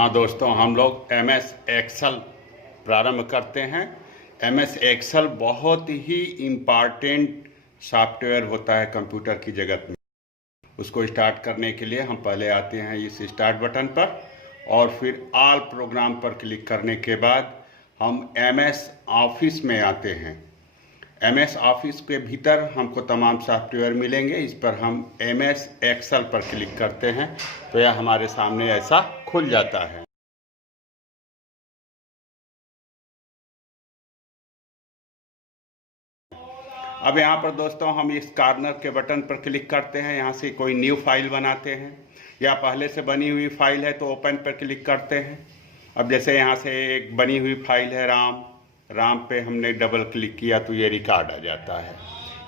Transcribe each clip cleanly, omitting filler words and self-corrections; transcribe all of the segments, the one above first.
हाँ दोस्तों, हम लोग MS एक्सेल प्रारंभ करते हैं। MS एक्सेल बहुत ही इम्पॉर्टेंट सॉफ्टवेयर होता है कंप्यूटर की जगत में। उसको स्टार्ट करने के लिए हम पहले आते हैं इस स्टार्ट बटन पर और फिर ऑल प्रोग्राम पर क्लिक करने के बाद हम MS ऑफिस में आते हैं। MS ऑफिस के भीतर हमको तमाम सॉफ्टवेयर मिलेंगे। इस पर हम MS एक्सेल पर क्लिक करते हैं तो यह हमारे सामने ऐसा खुल जाता है। अब यहाँ पर दोस्तों हम इस कॉर्नर के बटन पर क्लिक करते हैं। यहाँ से कोई न्यू फाइल बनाते हैं या पहले से बनी हुई फाइल है तो ओपन पर क्लिक करते हैं। अब जैसे यहाँ से एक बनी हुई फाइल है राम पे हमने डबल क्लिक किया तो ये रिकॉर्ड आ जाता है।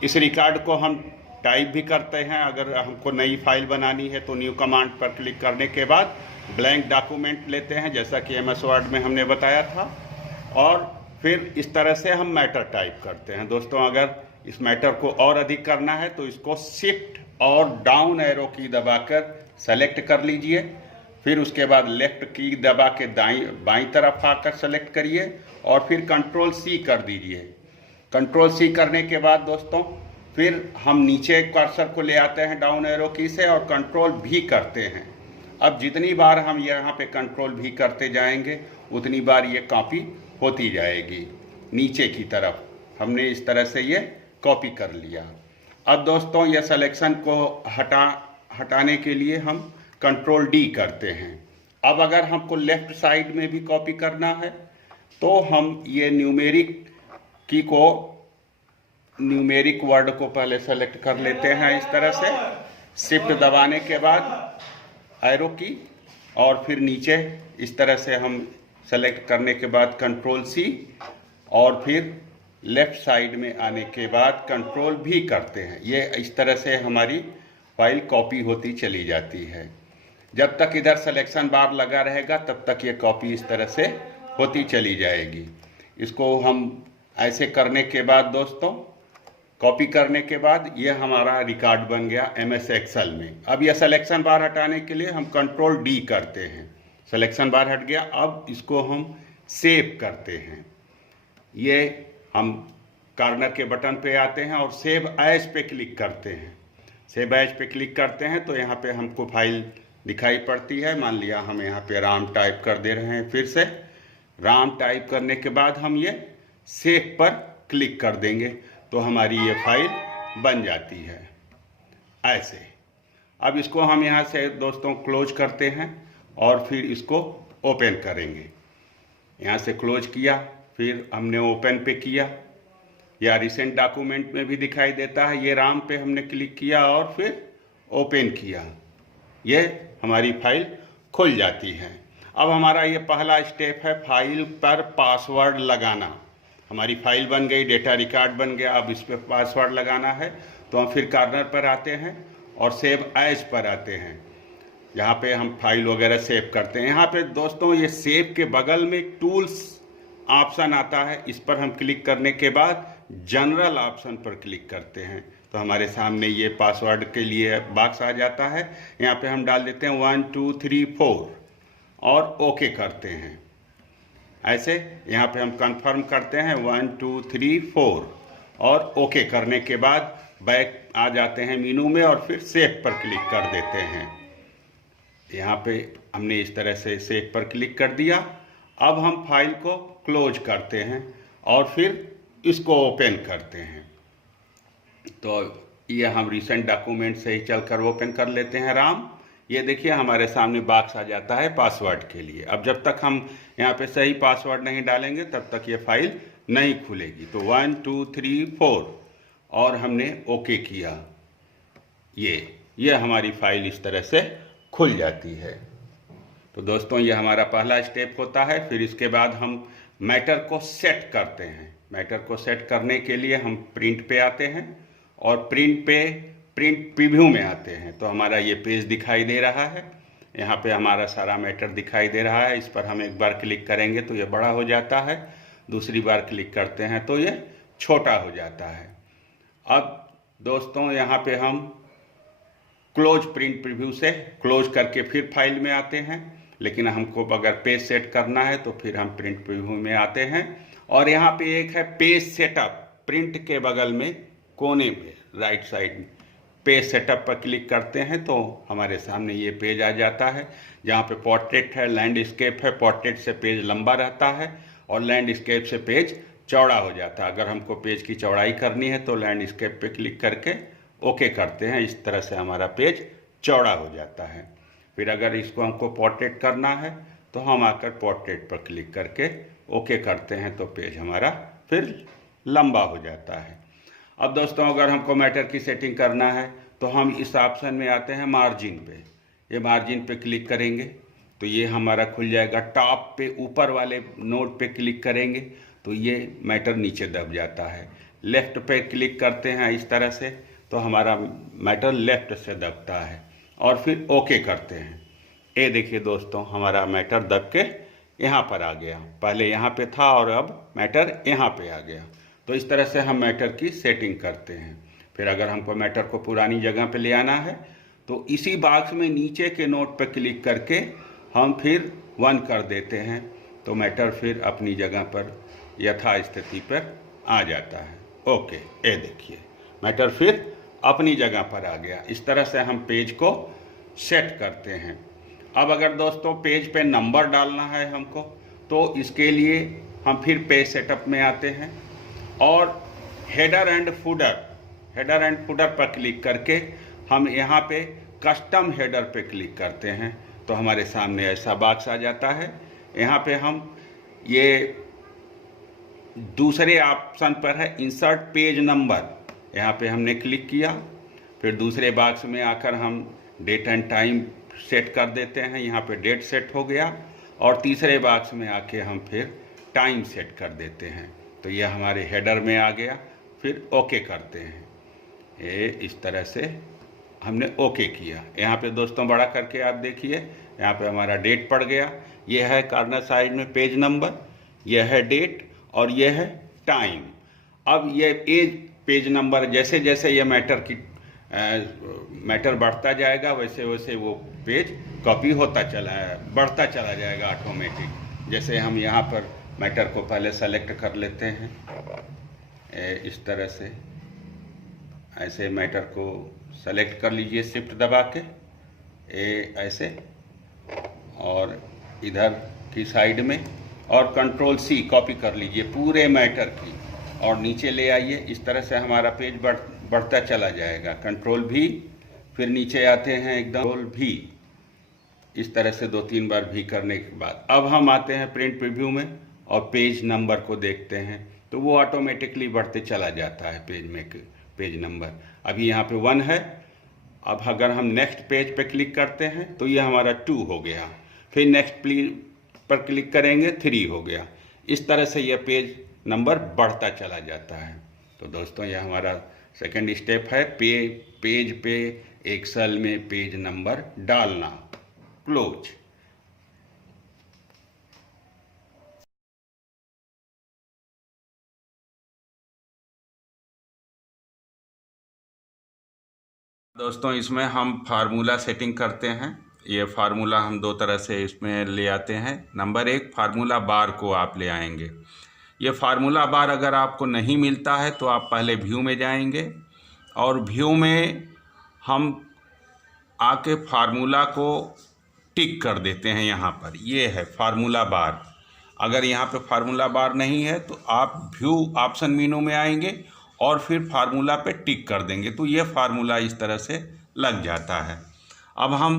इस रिकॉर्ड को हम टाइप भी करते हैं। अगर हमको नई फाइल बनानी है तो न्यू कमांड पर क्लिक करने के बाद ब्लैंक डॉक्यूमेंट लेते हैं, जैसा कि MS वर्ड में हमने बताया था, और फिर इस तरह से हम मैटर टाइप करते हैं। दोस्तों, अगर इस मैटर को और अधिक करना है तो इसको शिफ्ट और डाउन एरो की दबाकर सेलेक्ट कर लीजिए। फिर उसके बाद लेफ्ट की दबा के बाईं तरफ आकर सेलेक्ट करिए और फिर कंट्रोल-C कर दीजिए। कंट्रोल-C करने के बाद दोस्तों फिर हम नीचे कर्सर को ले आते हैं डाउन एरो की से और कंट्रोल-V करते हैं। अब जितनी बार हम यहाँ पे कंट्रोल-V करते जाएंगे उतनी बार ये कॉपी होती जाएगी नीचे की तरफ। हमने इस तरह से ये कॉपी कर लिया। अब दोस्तों ये सिलेक्शन को हटाने के लिए हम कंट्रोल-D करते हैं। अब अगर हमको लेफ्ट साइड में भी कॉपी करना है तो हम ये न्यूमेरिक वर्ड को पहले सेलेक्ट कर लेते हैं इस तरह से, शिफ्ट दबाने के बाद एरो की, और फिर नीचे इस तरह से हम सेलेक्ट करने के बाद कंट्रोल-C और फिर लेफ्ट साइड में आने के बाद कंट्रोल-V करते हैं। ये इस तरह से हमारी फाइल कॉपी होती चली जाती है। जब तक इधर सिलेक्शन बार लगा रहेगा तब तक ये कॉपी इस तरह से होती चली जाएगी। इसको हम ऐसे करने के बाद दोस्तों, कॉपी करने के बाद ये हमारा रिकॉर्ड बन गया MS एक्सेल में। अब यह सिलेक्शन बार हटाने के लिए हम कंट्रोल-D करते हैं। सिलेक्शन बार हट गया। अब इसको हम सेव करते हैं। ये हम कॉर्नर के बटन पे आते हैं और सेव एज पे क्लिक करते हैं। सेव एज पे क्लिक करते हैं तो यहाँ पे हमको फाइल दिखाई पड़ती है। मान लिया हम यहाँ पे राम टाइप कर दे रहे हैं। फिर से राम टाइप करने के बाद हम ये सेव पर क्लिक कर देंगे तो हमारी ये फाइल बन जाती है ऐसे। अब इसको हम यहाँ से दोस्तों क्लोज करते हैं और फिर इसको ओपन करेंगे। यहाँ से क्लोज किया, फिर हमने ओपन पे किया, या रिसेंट डॉक्यूमेंट में भी दिखाई देता है। ये राम पे हमने क्लिक किया और फिर ओपन किया, ये हमारी फाइल खुल जाती है। अब हमारा ये पहला स्टेप है फाइल पर पासवर्ड लगाना। हमारी फाइल बन गई, डेटा रिकॉर्ड बन गया। अब इस पर पासवर्ड लगाना है तो हम फिर कॉर्नर पर आते हैं और सेव एज पर आते हैं। यहाँ पे हम फाइल वगैरह सेव करते हैं। यहाँ पे दोस्तों ये सेव के बगल में टूल्स ऑप्शन आता है, इस पर हम क्लिक करने के बाद जनरल ऑप्शन पर क्लिक करते हैं तो हमारे सामने ये पासवर्ड के लिए बॉक्स आ जाता है। यहाँ पे हम डाल देते हैं 1 2 3 4 और ओके करते हैं ऐसे। यहाँ पे हम कंफर्म करते हैं 1 2 3 4 और ओके करने के बाद बैक आ जाते हैं मेनू में और फिर सेव पर क्लिक कर देते हैं। यहाँ पे हमने इस तरह से सेव पर क्लिक कर दिया। अब हम फाइल को क्लोज करते हैं और फिर इसको ओपन करते हैं। तो ये हम रिसेंट डॉक्यूमेंट से ही चलकर ओपन कर लेते हैं राम। ये देखिए हमारे सामने बॉक्स आ जाता है पासवर्ड के लिए। अब जब तक हम यहाँ पे सही पासवर्ड नहीं डालेंगे तब तक ये फाइल नहीं खुलेगी। तो 1 2 3 4 और हमने ओके किया, ये हमारी फाइल इस तरह से खुल जाती है। तो दोस्तों ये हमारा पहला स्टेप होता है। फिर इसके बाद हम मैटर को सेट करते हैं। मैटर को सेट करने के लिए हम प्रिंट पे आते हैं और प्रिंट प्रीव्यू में आते हैं तो हमारा ये पेज दिखाई दे रहा है। यहाँ पे हमारा सारा मैटर दिखाई दे रहा है। इस पर हम एक बार क्लिक करेंगे तो ये बड़ा हो जाता है, दूसरी बार क्लिक करते हैं तो ये छोटा हो जाता है। अब दोस्तों यहाँ पे हम क्लोज प्रिंट प्रीव्यू से क्लोज करके फिर फाइल में आते हैं। लेकिन हमको अगर पेज सेट करना है तो फिर हम प्रिंट प्रीव्यू में आते हैं। और यहाँ पे एक है पेज सेटअप, प्रिंट के बगल में कोने पे राइट साइड में पेज सेटअप पर क्लिक करते हैं तो हमारे सामने ये पेज आ जाता है, जहाँ पे पोर्ट्रेट है, लैंडस्केप है। पोर्ट्रेट से पेज लंबा रहता है और लैंडस्केप से पेज चौड़ा हो जाता है। अगर हमको पेज की चौड़ाई करनी है तो लैंडस्केप पे क्लिक करके ओके करते हैं, इस तरह से हमारा पेज चौड़ा हो जाता है। फिर अगर इसको हमको पोर्ट्रेट करना है तो हम आकर पोर्ट्रेट पर क्लिक करके ओके करते हैं तो पेज हमारा फिर लंबा हो जाता है। अब दोस्तों अगर हमको मैटर की सेटिंग करना है तो हम इस ऑप्शन में आते हैं मार्जिन पे। ये मार्जिन पे क्लिक करेंगे तो ये हमारा खुल जाएगा। टॉप पे ऊपर वाले नोट पे क्लिक करेंगे तो ये मैटर नीचे दब जाता है। लेफ्ट पे क्लिक करते हैं इस तरह से तो हमारा मैटर लेफ्ट से दबता है और फिर ओके करते हैं। ये देखिए दोस्तों हमारा मैटर दब के यहाँ पर आ गया, पहले यहाँ पे था और अब मैटर यहाँ पे आ गया। तो इस तरह से हम मैटर की सेटिंग करते हैं। फिर अगर हमको मैटर को पुरानी जगह पे ले आना है तो इसी बॉक्स में नीचे के नोट पर क्लिक करके हम फिर 1 कर देते हैं तो मैटर फिर अपनी जगह पर यथा स्थिति पर आ जाता है। ओके, ये देखिए मैटर फिर अपनी जगह पर आ गया। इस तरह से हम पेज को सेट करते हैं। अब अगर दोस्तों पेज पे नंबर डालना है हमको तो इसके लिए हम फिर पेज सेटअप में आते हैं और हेडर एंड फुटर पर क्लिक करके हम यहाँ पे कस्टम हेडर पे क्लिक करते हैं तो हमारे सामने ऐसा बॉक्स आ जाता है। यहाँ पे हम ये दूसरे ऑप्शन पर है इंसर्ट पेज नंबर, यहाँ पे हमने क्लिक किया। फिर दूसरे बॉक्स में आकर हम डेट एंड टाइम सेट कर देते हैं, यहाँ पे डेट सेट हो गया। और तीसरे बॉक्स में आके हम फिर टाइम सेट कर देते हैं तो ये हमारे हेडर में आ गया। फिर ओके करते हैं। ये इस तरह से हमने ओके किया। यहाँ पे दोस्तों बड़ा करके आप देखिए, यहाँ पे हमारा डेट पड़ गया। ये है कॉर्नर साइड में पेज नंबर, यह है डेट और यह है टाइम। अब ये पेज नंबर जैसे जैसे ये मैटर बढ़ता जाएगा वैसे वैसे वो पेज कॉपी बढ़ता चला जाएगा ऑटोमेटिक। जैसे हम यहाँ पर मैटर को पहले सेलेक्ट कर लेते हैं इस तरह से, ऐसे मैटर को सेलेक्ट कर लीजिए शिफ्ट दबा के ऐसे, और इधर की साइड में और कंट्रोल C कॉपी कर लीजिए पूरे मैटर की और नीचे ले आइए। इस तरह से हमारा पेज बढ़ता चला जाएगा। कंट्रोल V, फिर नीचे आते हैं एकदम कंट्रोल V, इस तरह से 2-3 बार भी करने के बाद अब हम आते हैं प्रिंट प्रीव्यू में और पेज नंबर को देखते हैं तो वो ऑटोमेटिकली बढ़ते चला जाता है पेज नंबर। अभी यहाँ पे 1 है। अब अगर हम नेक्स्ट पेज पे क्लिक करते हैं तो ये हमारा 2 हो गया। फिर नेक्स्ट पर क्लिक करेंगे 3 हो गया। इस तरह से यह पेज नंबर बढ़ता चला जाता है। तो दोस्तों यह हमारा सेकंड स्टेप है पेज पे एक्सेल में पेज नंबर डालना। क्लोज। दोस्तों इसमें हम फार्मूला सेटिंग करते हैं। ये फार्मूला हम 2 तरह से इसमें ले आते हैं। नंबर 1, फार्मूला बार को आप ले आएंगे। ये फार्मूला बार अगर आपको नहीं मिलता है तो आप पहले व्यू में जाएंगे और व्यू में हम आके फार्मूला को टिक कर देते हैं। यहाँ पर ये है फार्मूला बार। अगर यहाँ पे फार्मूला बार नहीं है तो आप व्यू ऑप्शन मेनू में आएंगे और फिर फार्मूला पे टिक कर देंगे तो ये फार्मूला इस तरह से लग जाता है। अब हम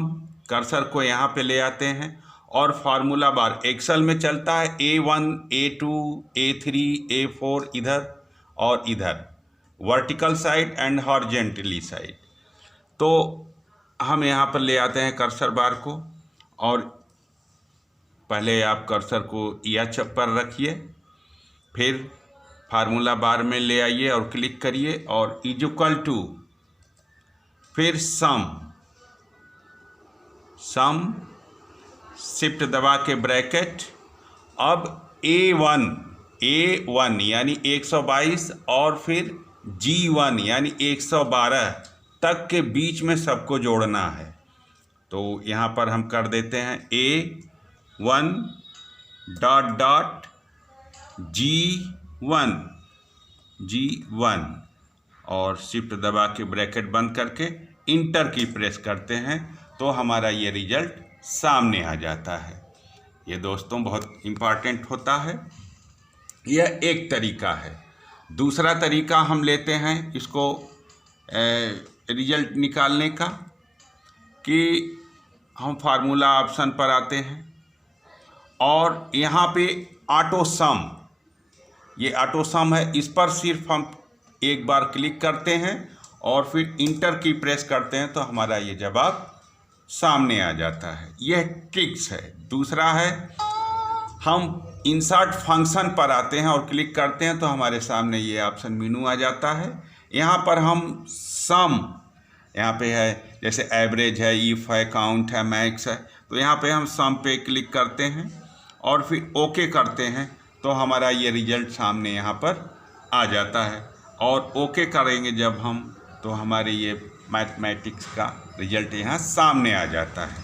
कर्सर को यहाँ पे ले आते हैं और फार्मूला बार एक्सेल में चलता है A1, A2, A3, A4 इधर और इधर vertical side and horizontally side. तो हम यहाँ पर ले आते हैं कर्सर बार को और पहले आप कर्सर को H पर रखिए, फिर फार्मूला बार में ले आइए और क्लिक करिए और इक्वल टू, फिर सम शिफ्ट दबा के ब्रैकेट। अब A1 यानी 122 और फिर G1 यानी 112 तक के बीच में सबको जोड़ना है। तो यहाँ पर हम कर देते हैं A G1 और शिफ्ट दबा के ब्रैकेट बंद करके इंटर की प्रेस करते हैं तो हमारा ये रिजल्ट सामने आ जाता है। ये दोस्तों बहुत इम्पॉर्टेंट होता है। यह एक तरीका है। दूसरा तरीका हम लेते हैं इसको रिजल्ट निकालने का कि हम फार्मूला ऑप्शन पर आते हैं और यहाँ पे ऑटो सम, ये ऑटो सम है, इस पर सिर्फ हम एक बार क्लिक करते हैं और फिर इंटर की प्रेस करते हैं तो हमारा ये जवाब सामने आ जाता है। यह ट्रिक्स है। दूसरा है हम इंसर्ट फंक्शन पर आते हैं और क्लिक करते हैं तो हमारे सामने ये ऑप्शन मेनू आ जाता है। यहाँ पर हम सम, यहाँ पे है जैसे एवरेज है, इफ है, काउंट है, मैक्स है, तो यहाँ पे हम सम पे क्लिक करते हैं और फिर ओके करते हैं तो हमारा ये रिजल्ट सामने यहाँ पर आ जाता है। और ओके करेंगे जब हम तो हमारे ये मैथमेटिक्स का रिजल्ट यहाँ सामने आ जाता है।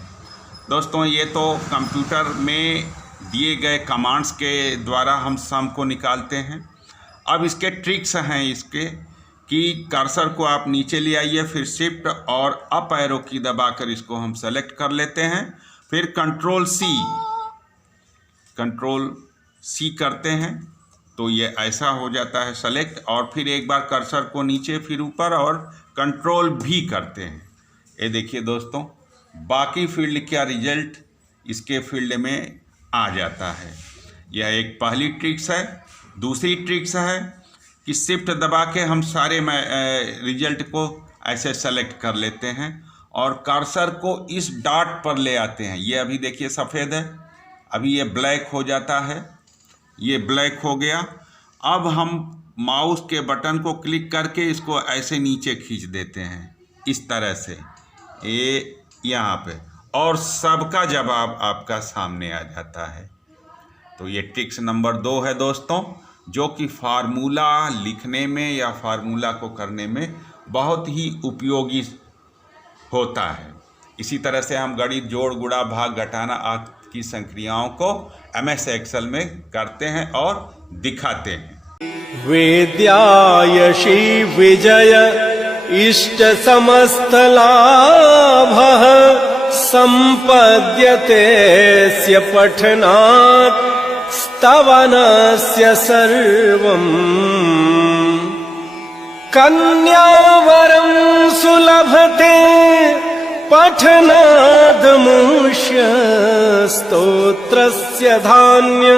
दोस्तों ये तो कंप्यूटर में दिए गए कमांड्स के द्वारा हम सम को निकालते हैं। अब इसके ट्रिक्स हैं इसके कि कर्सर को आप नीचे ले आइए, फिर शिफ्ट और अप एरो की दबाकर इसको हम सेलेक्ट कर लेते हैं, फिर कंट्रोल सी करते हैं तो ये ऐसा हो जाता है सेलेक्ट, और फिर एक बार कर्सर को नीचे फिर ऊपर और कंट्रोल भी करते हैं। ये देखिए दोस्तों बाकी फील्ड का रिजल्ट इसके फील्ड में आ जाता है। यह एक पहली ट्रिक्स है। दूसरी ट्रिक्स है कि शिफ्ट दबा के हम सारे रिजल्ट को ऐसे सेलेक्ट कर लेते हैं और कर्सर को इस डॉट पर ले आते हैं। ये अभी देखिए सफ़ेद है, अभी ये ब्लैक हो जाता है, ये ब्लैक हो गया। अब हम माउस के बटन को क्लिक करके इसको ऐसे नीचे खींच देते हैं इस तरह से, ये यहाँ पे, और सबका जवाब आपका सामने आ जाता है। तो ये ट्रिक्स नंबर 2 है दोस्तों, जो कि फार्मूला लिखने में या फार्मूला को करने में बहुत ही उपयोगी होता है। इसी तरह से हम गणित, जोड़, गुणा, भाग, घटाना आदि की संक्रियाओं को MS एक्सेल में करते हैं और दिखाते हैं। वेद्यायशी विजय इष्ट समस्त लाभः संपद्यते स्य पठनात् स्तवनस्य सर्वम्। कन्यावरं सुलभते पठनादमुष्य स्तोत्रस्य धान्य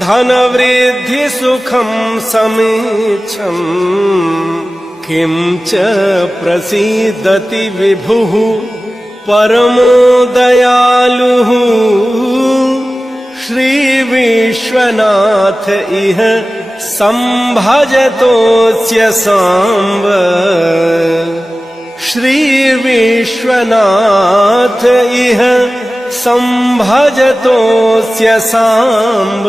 धनवृद्धि सुखं समीक्षम्। किं च प्रसीदति विभुः परमो दयालुः श्री विश्वनाथ इह संभजतोऽस्य सांब। श्री विश्वनाथ इह संभजतोऽस्य सांब।